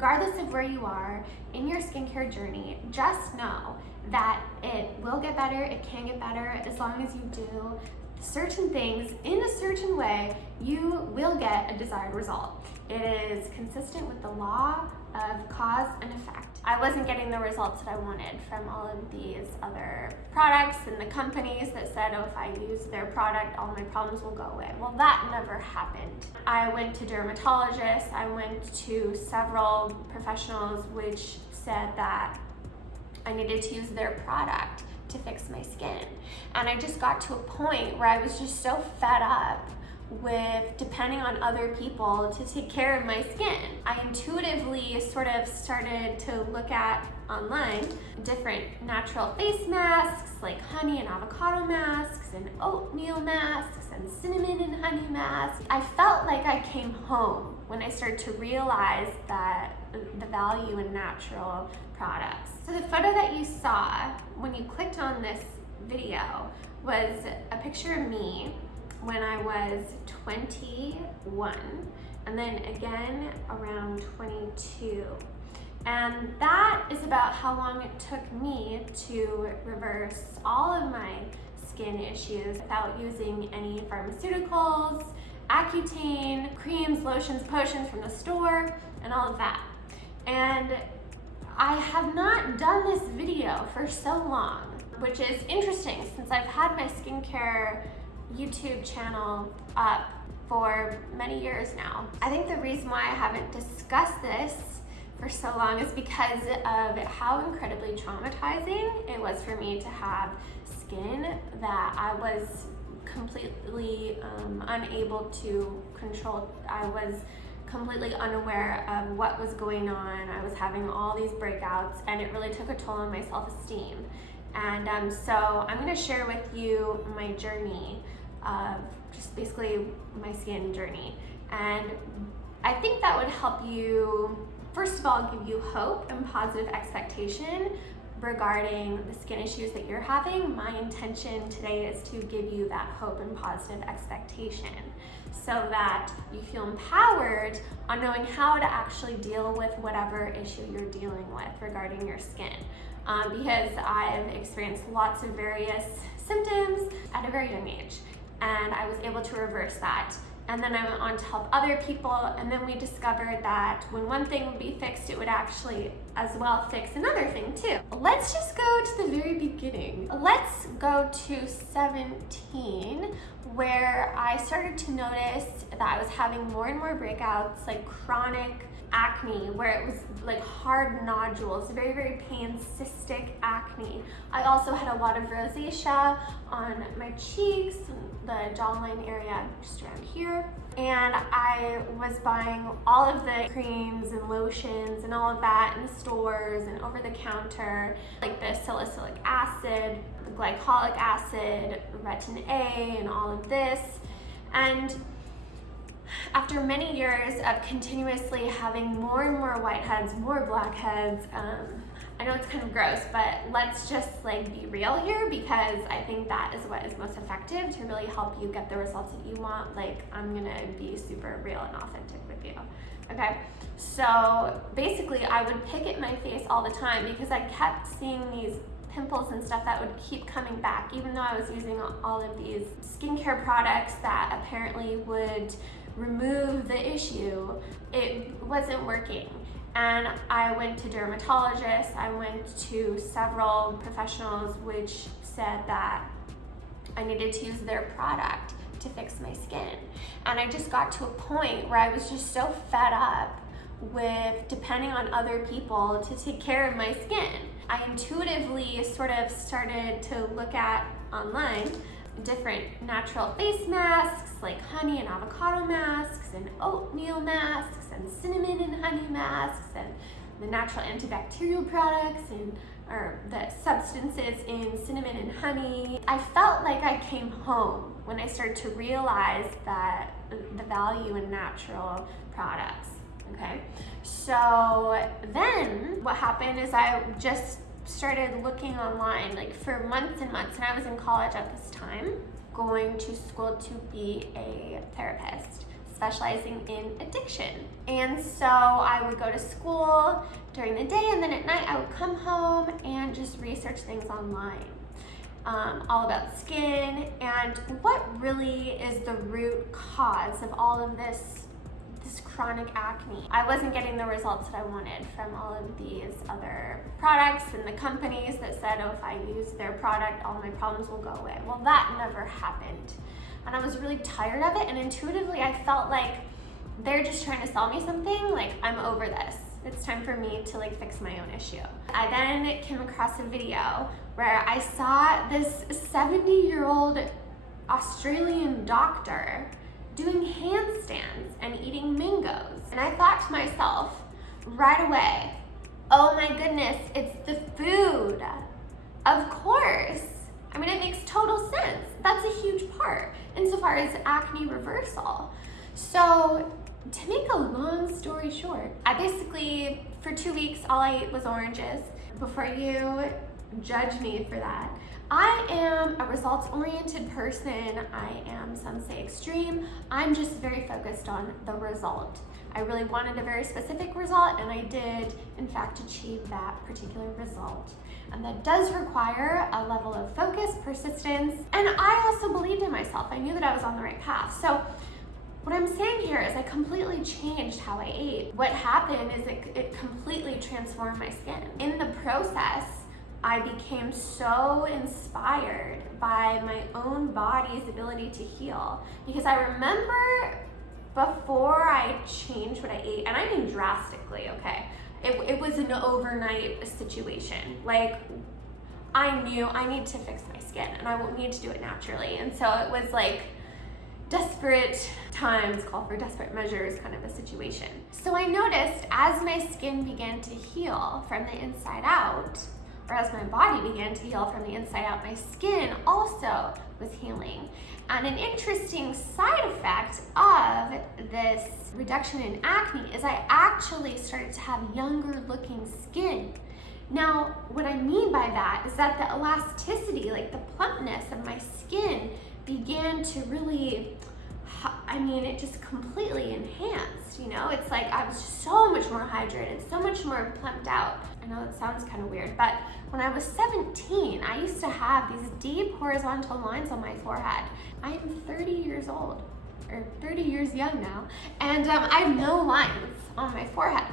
regardless of where you are in your skincare journey, just know that it will get better, it can get better, as long as you do certain things in a certain way, you will get a desired result. It is consistent with the law of cause and effect. I wasn't getting the results that I wanted from all of these other products and the companies that said, oh, if I use their product, all my problems will go away. Well, that never happened. I went to dermatologists, I went to several professionals which said that I needed to use their product to fix my skin. And I just got to a point where I was just so fed up with depending on other people to take care of my skin. I intuitively sort of started to look at online different natural face masks like honey and avocado masks and oatmeal masks and cinnamon and honey masks. I felt like I came home when I started to realize that the value in natural products. So the photo that you saw when you clicked on this video was a picture of me when I was 21 and then again around 22. And that is about how long it took me to reverse all of my skin issues without using any pharmaceuticals, Accutane, creams, lotions, potions from the store, and all of that. And I have not done this video for so long, which is interesting since I've had my skincare YouTube channel up for many years now. I think the reason why I haven't discussed this for so long is because of how incredibly traumatizing it was for me to have skin that I was completely unable to control. I was completely unaware of what was going on. I was having all these breakouts and it really took a toll on my self-esteem. And so I'm gonna share with you my journey of just basically my skin journey. And I think that would help you, first of all, give you hope and positive expectation regarding the skin issues that you're having. My intention today is to give you that hope and positive expectation so that you feel empowered on knowing how to actually deal with whatever issue you're dealing with regarding your skin. Because I've experienced lots of various symptoms at a very young age, and I was able to reverse that. And then I went on to help other people, and then we discovered that when one thing would be fixed, it would actually as well fix another thing too. Let's just go to the very beginning. Let's go to 17, where I started to notice that I was having more and more breakouts, like chronic acne, where it was like hard nodules, very, very pain, cystic acne. I also had a lot of rosacea on my cheeks, the jawline area, just around here. And I was buying all of the creams and lotions and all of that in stores and over the counter, like the salicylic acid, the glycolic acid, retin A, and all of this. And after many years of continuously having more and more whiteheads, more blackheads, I know it's kind of gross, but let's just like be real here, because I think that is what is most effective to really help you get the results that you want. Like, I'm gonna be super real and authentic with you, okay? So basically I would pick at my face all the time because I kept seeing these pimples and stuff that would keep coming back, even though I was using all of these skincare products that apparently would remove the issue. It wasn't working. And I went to dermatologists, I went to several professionals which said that I needed to use their product to fix my skin. And I just got to a point where I was just so fed up with depending on other people to take care of my skin. I intuitively sort of started to look at online different natural face masks like honey and avocado masks and oatmeal masks and cinnamon and honey masks and the natural antibacterial products and the substances in cinnamon and honey. I felt like I came home when I started to realize that the value in natural products, okay? So then what happened is I just started looking online like for months and months, and I was in college at this time, going to school to be a therapist, specializing in addiction. And so I would go to school during the day, and then at night I would come home and just research things online. All about skin and what really is the root cause of all of this chronic acne. I wasn't getting the results that I wanted from all of these other products and the companies that said, oh, if I use their product, all my problems will go away. Well, that never happened. And I was really tired of it, and intuitively I felt like they're just trying to sell me something, like I'm over this. It's time for me to like fix my own issue. I then came across a video where I saw this 70-year-old Australian doctor doing handstands and eating mangoes. And I thought to myself right away, oh my goodness, it's the food. Of course. I mean, it makes total sense. That's a huge part insofar as acne reversal. So to make a long story short, I basically, for 2 weeks, all I ate was oranges. Before you judge me for that, I am a results-oriented person. I am, some say, extreme. I'm just very focused on the result. I really wanted a very specific result, and I did, in fact, achieve that particular result. And that does require a level of focus, persistence, and I also believed in myself. I knew that I was on the right path. So what I'm saying here is I completely changed how I ate. What happened is it completely transformed my skin. In the process, I became so inspired by my own body's ability to heal. Because I remember before I changed what I ate, and I mean drastically, okay? It was an overnight situation. Like, I knew I need to fix my skin, and I won't need to do it naturally. And so it was like desperate times call for desperate measures kind of a situation. So I noticed as my skin began to heal from the inside out, or as my body began to heal from the inside out, my skin also was healing. And an interesting side effect of this reduction in acne is I actually started to have younger looking skin. Now, what I mean by that is that the elasticity, like the plumpness of my skin began to really, it just completely enhanced, you know? It's like I was so much more hydrated, so much more plumped out. I know it sounds kind of weird, but when I was 17, I used to have these deep horizontal lines on my forehead. I am 30 years old, or 30 years young now, and I have no lines on my forehead.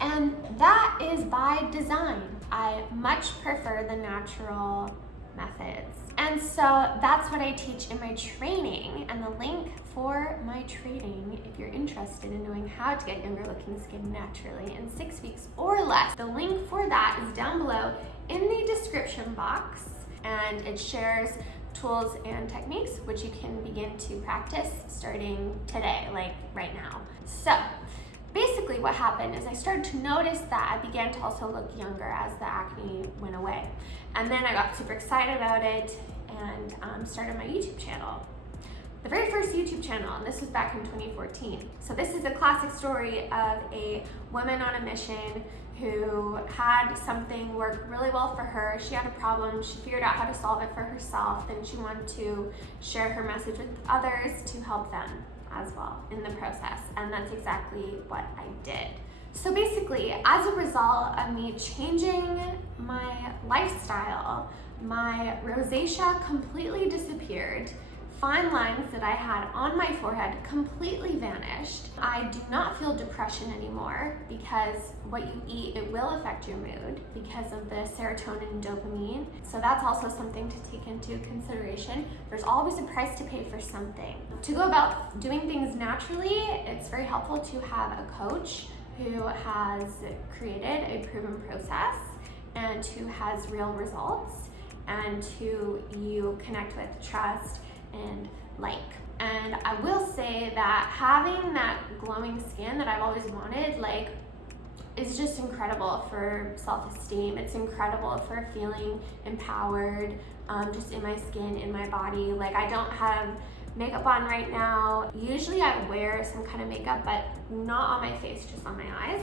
And that is by design. I much prefer the natural methods. And so that's what I teach in my training, and the link for my training, if you're interested in knowing how to get younger looking skin naturally in 6 weeks or less, the link for that is down below in the description box, and it shares tools and techniques which you can begin to practice starting today, like right now. So basically what happened is I started to notice that I began to also look younger as the acne went away. And then I got super excited about it and started my YouTube channel. The very first YouTube channel, and this was back in 2014. So this is a classic story of a woman on a mission who had something work really well for her. She had a problem, she figured out how to solve it for herself, then she wanted to share her message with others to help them as well in the process, and that's exactly what I did. So basically, as a result of me changing my lifestyle, my rosacea completely disappeared. Fine lines that I had on my forehead completely vanished. I do not feel depression anymore because what you eat, it will affect your mood because of the serotonin and dopamine. So that's also something to take into consideration. There's always a price to pay for something. To go about doing things naturally, it's very helpful to have a coach who has created a proven process and who has real results and who you connect with, trust, and like. And I will say that having that glowing skin that I've always wanted, like, is just incredible for self-esteem. It's incredible for feeling empowered, just in my skin, in my body. Like, I don't have makeup on right now. Usually I wear some kind of makeup, but not on my face, just on my eyes.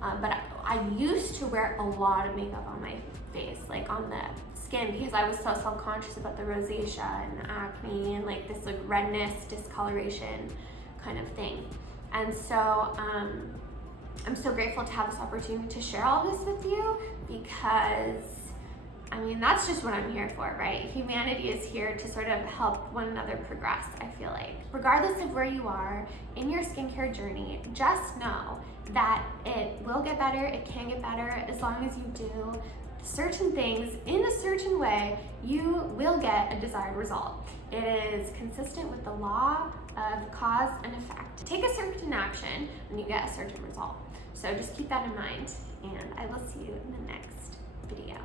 But I used to wear a lot of makeup on my face, like on the skin, because I was so self-conscious about the rosacea and acne and like this like redness, discoloration kind of thing. And so I'm so grateful to have this opportunity to share all this with you, because I mean, that's just what I'm here for, right? Humanity is here to sort of help one another progress, I feel like. Regardless of where you are in your skincare journey, just know that it will get better, it can get better, as long as you do certain things in a certain way, you will get a desired result. It is consistent with the law of cause and effect. Take a certain action and you get a certain result. So just keep that in mind, and I will see you in the next video.